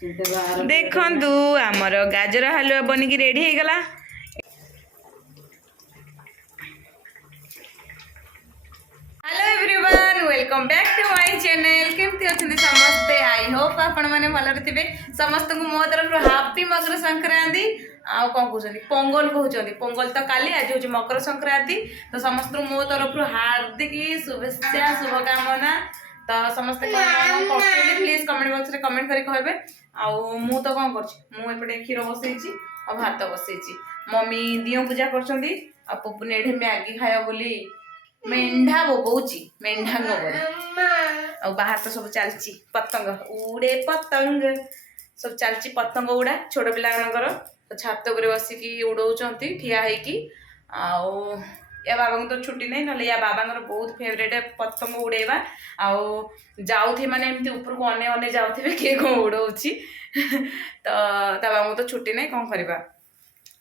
देखु आमर गाजर हलवा बनिकी रेडी हो गला। Hello everyone, welcome back to my channel. केमती अच्छे समस्ते? आई होप आपण मैंने भलरे थे। समस्त को मो तरफ हापी मकर संक्रांति। आउ कौन कहते पोंगल कहते पोंगल तो काली, आज हूँ मकर संक्रांति। तो समस्त मो तरफ हार्दिक शुभेच्छा शुभकामना। तो समस्त प्लीज कमेंट बॉक्स रे कमेंट करी कहबे। आउ तो कौन करपटे क्षीर बसई और भात बसई। मम्मी दियो पूजा करछंदी आ पपुने एठे मैगी खाया बोली मेंढा बोबौची मेंढा गोबर। बाहर तो सब चलची पतंग उड़े पतंग सब चलची पतंग उड़ा छोट पिला तो छात उपर बसिकी उड़ौचंती ठिया ହେଇକି। या बाबा को तो छुट्टी नहीं ना, या बाबा बहुत फेवरेट पतंग उड़ेवा। जाऊे माने एमती ऊपर को अने अने जाऊे किए कौन उड़ौची। तो बाबा को तो छुट्टी नहीं, कौन करवा।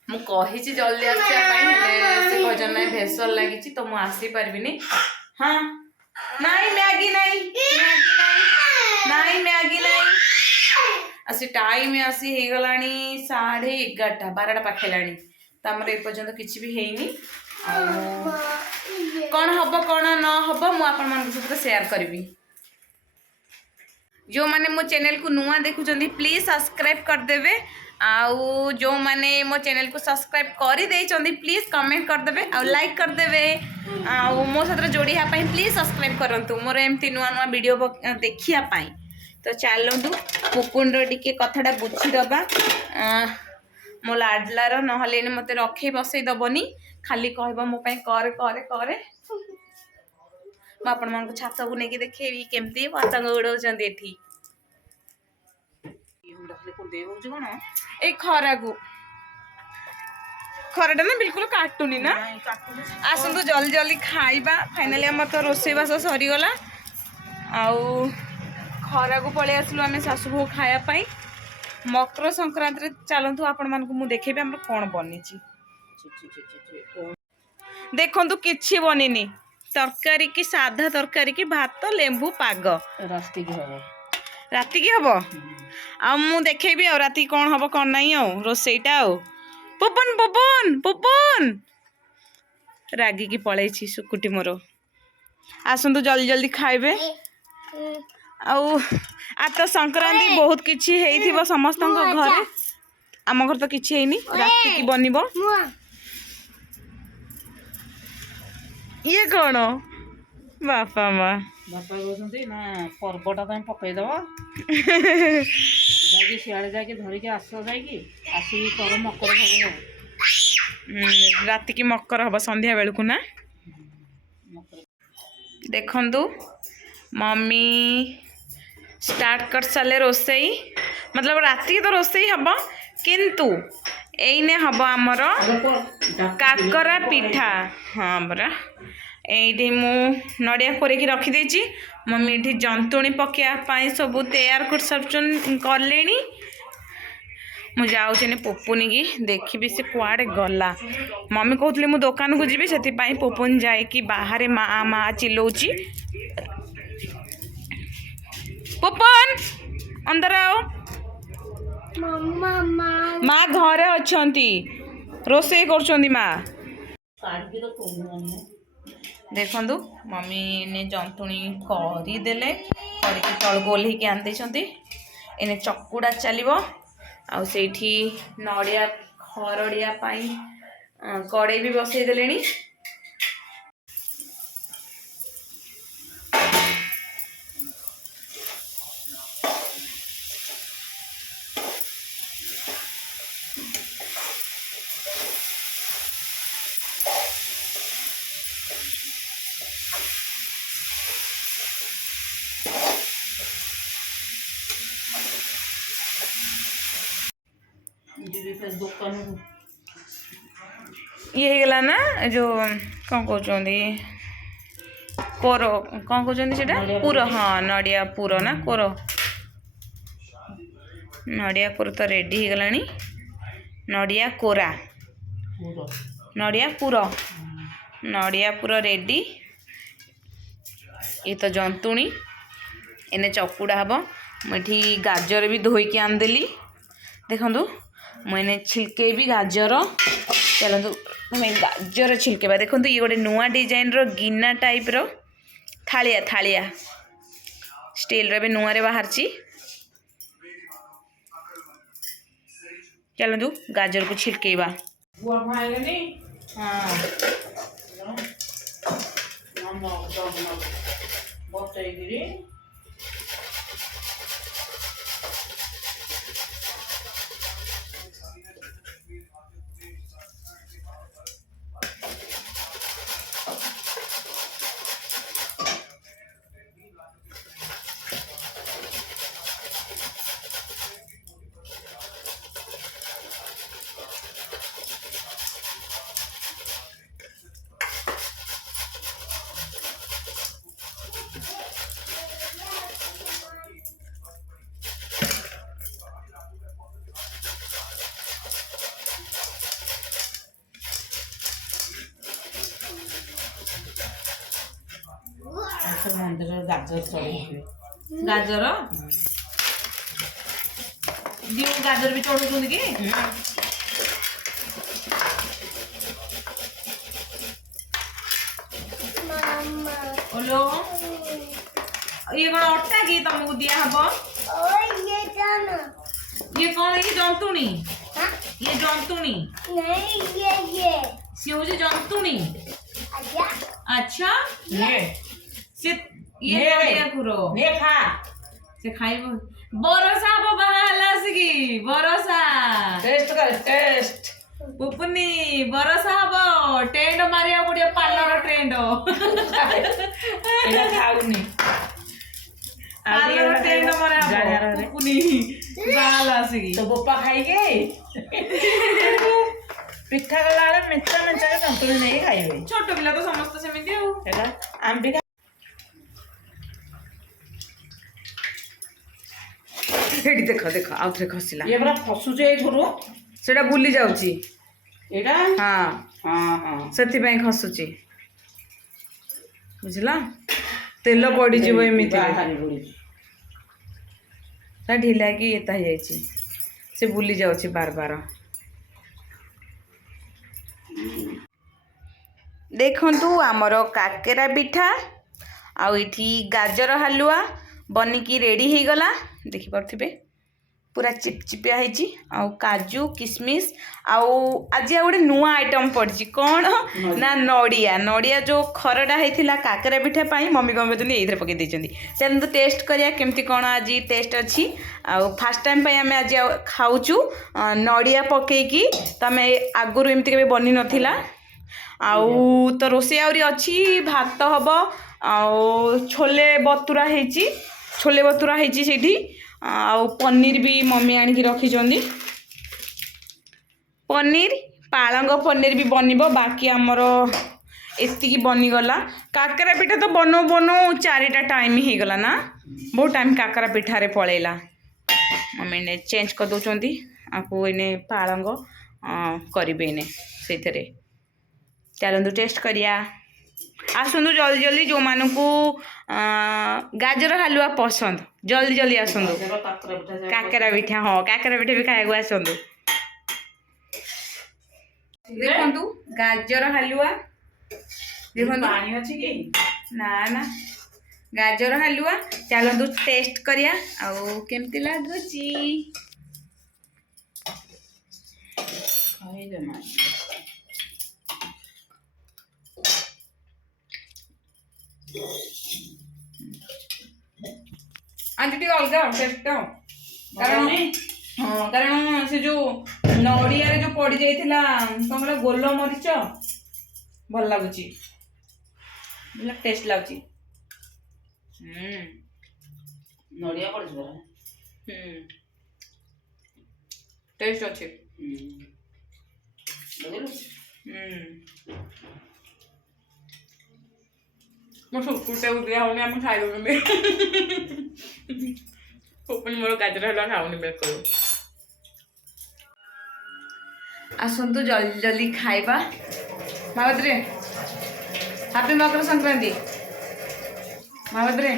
मु कही जल्दी आसा ना भेसर लगी तो मुझे आसी पार्बनी। हाँ नहीं मैगी नहीं नहीं मैगी नहीं। आसी टाइम आसी हो गला 11:30 12टा पाखेलाणी। तो आमर एपर्यंत किसी भी हैनी। कौन हम कौन न हम मुझे सेयार करी। जो मैंने मो चैनल को नुआ देखुं प्लीज सब्सक्राइब करदेवे। आउ जो मैंने मो चैनल को सब्सक्राइब कर दे प्लीज कमेंट करदे और लाइक करदे। आउ मो साथ जोड़िया प्लीज सब्सक्राइब करूँ मोर एमती नुआ नुआ वीडियो देखिया। तो चलतु पुपुन रे कथाटा बुझीदबा। मो लाडलार नहले मत रखे बसई दबनी, खाली कह मो करे करे करे। आपण मान छात को लेकिन देखेबी केमती पतंग उड़ाउछंती एठी। कौन ए खरा को खराटा ना बिल्कुल काटुनी ना। आसतु जल्दी जल्दी खाइबा। फाइनाली आम तो रोषेईबास सरीगला। आउ खरा को पलि आसलु आम सासु बो खायापाई। मकर संक्रांति चलतु आपण मानक मु देखेबी आम कौन बनी। देखु किछि बनिनी तरकारी की साधा तरकारी की भात लेंबू पाग राति की हम आ देखेबी आ राति कौन हम कौन नहीं रोसईटा। पुपुन पुपुन पुपुन रागी की पलैछि सुकुटी मोर। आसतु जल्दी जल्दी खाइबे। आ तो संक्रांति बहुत किछि हेइथिबो समस्त घर। आम घर तो किछि हेइनी। राति की बनिबो ये कौन बापा माँ बापा कहते ना पर्वटा तुम पकईदब सियाड़े जाके धरिकी आस आसिक कर मकर राति की मकर हम संध्या बेलू ना। देखंतु मम्मी स्टार्ट कर सारे रोसई। मतलब राति तो रोसई हम किंतु एने हम आमर काकरा पिठा। हाँ बरा ये मु नड़िया कोरेकी रखीदे। मम्मी ये जंतुणी पकाइवाई सब तैयार कर कले। मुझे पुपुनी की देखी से कुआडे गला। मम्मी कहते मु दुकान को जी से पुपुन जाकि बाहर माँ माँ चिल्लाऊँची। पुपुन अंदर आओ। माँ घरे अच्छी रोषे कर माँ। देखु मम्मी ने जंतुणी करदेले करके तलको ओल्ल आनी। एने चकुड़ा चलो आ नड़िया खरड़िया कड़े भी बसई देले। ये गला ना जो कौन कहते कोर कौन कहते पूर। हाँ नड़िया पूर ना कोर नड़िया पूर तो रेडी हो गला। नड़िया कोरा नड़िया पूर रेडी। ये तो जंतुणी एने चकुड़ा हम मुझे गाजर भी धोईकी आनदेली देखु मैंने छिलकेबी गाजर। चलतु मैं गाजर छिलकेबा देखो ये गोटे नुआ डिजाइन रो गिना टाइप रो थालिया थालिया स्टील रे भी नुआ रे बाहर ची। चलतु गाजर को छिलकेबा। मंदिर गाजर चढ़े गाजर दियो गाजर भी चढ़ाऊँ कि ओलो ये कौन अट्टा कि तुमको दिया हम ये कौन है जंतुणी ये जंतुणी सी हूँ जंतुणी। अच्छा से ये खुरो ये खा से खाइबो बरसा हबो बाहाला सिकी बरसा टेस्ट कर टेस्ट पुपुनी बरसा हबो टेंड मारिया पड़िया पार्लर ट्रेंड एला खाउनी पार्लर ट्रेंड मारिया पुपुनी बाहाला सिकी तो बोपा खाइगे पिठा गला मेचा मेचा के संतुलन नहीं खाइबे छोट पिला तो समस्त सेमिति हो एला आम भी हेडी देख देख आउ थे खसिला ये बरा फसुजे ए थुरु सेटा भूली जाउची एडा हां हां हां सेति पई खसुची बुझला तेल पड़ी जीव एमिति बाहरी बुड़ी ता ढिला की एता हो जाइची से भूली जाउची बार बार। देखंतु आमर काकेरा पिठा आउ इठी गाजर हलुआ बनिकी रेडी हो गला देखि पारथिबे पूरा चिपचिपिया होइची आउ काजू किशमिश आउ आज गोटे नुआ आइटम पड़ी कौन ना नड़िया नड़िया जो खरडा होता काकरा पिठा पाई मम्मी कौन कहते ये पकई देती चलते टेस्ट करिया केमती कौन आज टेस्ट अच्छी आउ फास्ट टाइम आम आज खाऊचु नड़िया पकईकी तमें आगुरी एमती के बनी नथिला आउ तो रोसे आहरी अच्छी भात हम आउ छोले बतुरा होइची छोले बतुरा होइची सेठी आउ पनीर भी मम्मी आनिकी रखिछंदी पनीर पालंग पनीर भी बनिबो बाकी आमर एतिकी बनीगला काकरा पिठा तो बनो बनो 4टा टाइम ही गला ना बहुत टाइम काकरा पिठा रे पळेला मम्मी ने चेंज कर दउचंदी आपको इने पालंग करिबे इने सेथरे चलंदु टेस्ट करिया आसंदु जल्दी जल्दी जो मानू गाजर हलुआ पसंद जल्दी जल्दी आसंदु काकरा पिठा हाँ काकरा पिठा भी खाया आसंदु देखंतु गाजर हलुआ देखंतु पानी अछि कि ना ना गाजर हलुआ चलंतु टेस्ट करिया आउ केमती लागुची खाई दे ना आज टी अलगा टेस्ट कारण हाँ कारण से जो नड़िया रे जो पड़ी जाइथिला कमला गोल मरीच भल लागुची टेस्ट लागुची नड़िया पड़ जरा टेस्ट अच्छे मो सुकुटे दिया होने आम खाई दे ओपन मोर गाजर हलवा खाऊनी बेक करू आसंतु जल्दी जल्दी खाइबा मावद्रे हैप्पी मकर संक्रांति मावद्रे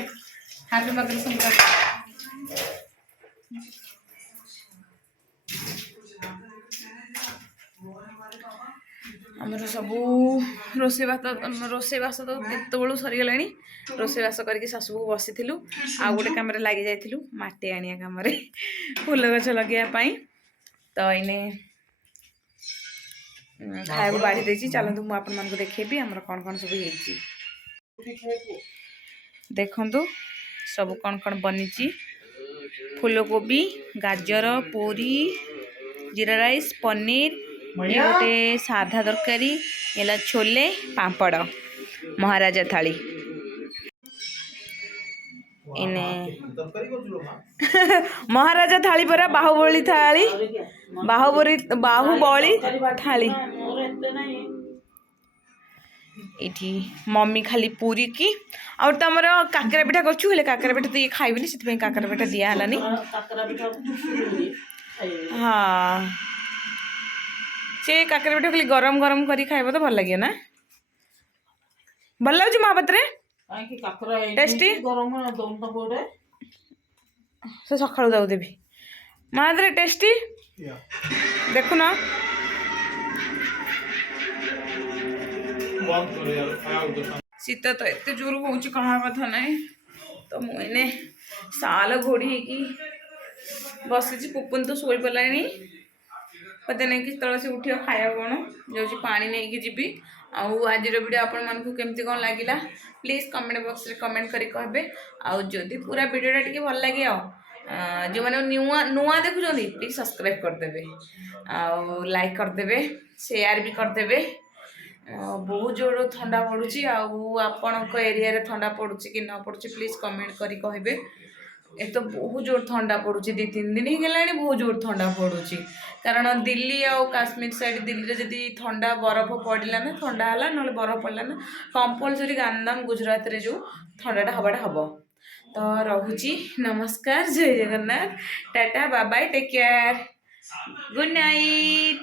हैप्पी मकर संक्रांति। ଆମର ସବୁ ରୋଷେଇବାସ ତ କେତେବେଳୁ ସରିଗଲାଣି। ରୋଷେଇବାସ କରିକି ଶାଶୁକୁ ବସିଥିଲୁ। ଆଉ ଗୋଟେ କାମରେ ଲାଗି ଯାଇଥିଲୁ, ମାଟି ଆଣିବା କାମରେ, ଫୁଲ ଗଛ ଲଗେଇବା ପାଇଁ। ତ ଏଇନେ ଖାଇବାକୁ ବାଢ଼ି ଦେଇଛି। ଚାଲନ୍ତୁ ମୁଁ ଆପଣମାନଙ୍କୁ ଦେଖେଇବି ଆମର କ'ଣ କ'ଣ ସବୁ ହେଇଛି। ଦେଖନ୍ତୁ ସବୁ କ'ଣ କ'ଣ ବନିଛି। ଫୁଲକୋବି, ଗାଜର, ପୁରୀ, ଜିରା ରାଇସ୍, ପନିର, ये गोटे साधा तरकारी, एला छोले, पापड़, महाराजा थाली। इने महाराजा थाली परा बाहुबली थाली, बाहुबली थाली। इठी मम्मी खाली पूरी की और तमर काकरा पिठा करछु, हेले काकरा पिठा तो ये खाइबिनी, सेति काकरा पिठा दिया हलानी। हाँ से काकरा पिठा खाली गरम गरम करी खाइबो तो भल लगे ना। भल लागुची महापात्रे टेस्टी से सकाळु दाउ देबी महापात्रे टेस्टी देखु ना। शीत तो एते जोर होउची कहा कथा नहीं। तो मुझे साल घोड़ी की बसी पुपुन तो शोई पलानी। पता नहीं कि तल से उठियो खाया कौन जाऊँगी पानी नहीं कि जीवी। आज वीडियो आपण मानकु केमती कौन लगिला प्लीज कमेंट बॉक्स रे कमेंट करी कहबे। आउ जदि पूरा वीडियोटा टिके भल लगे जो मैंने नुआ नुआ देखुଛନ୍ତି प्लीज सब्सक्राइब करदेवे, आउ लाइक करदेवे, शेयर भी करदेवे। बहुत जोर ठंडा पड़ुची आपणक एरिया रे ठंडा पड़ुची कि न पड़ुची प्लीज कमेंट करी कहबे। ए तो बहुत जोर ठंडा पड़ुची 2-3 दिन ही गलानी बहुत जोर ठंडा पड़ुची। कारण दिल्ली और काश्मीर साइड दिल्ली रे जदी ठंडा बरफ पड़ला ना ठंडा हला न बरफ पड़ला ना कंपलसरी गांधाम गुजरात रे जो ठंडाटा हबाटा हबो। तो रहुची नमस्कार, जय Jagannath, tata, bye bye, take care, good night.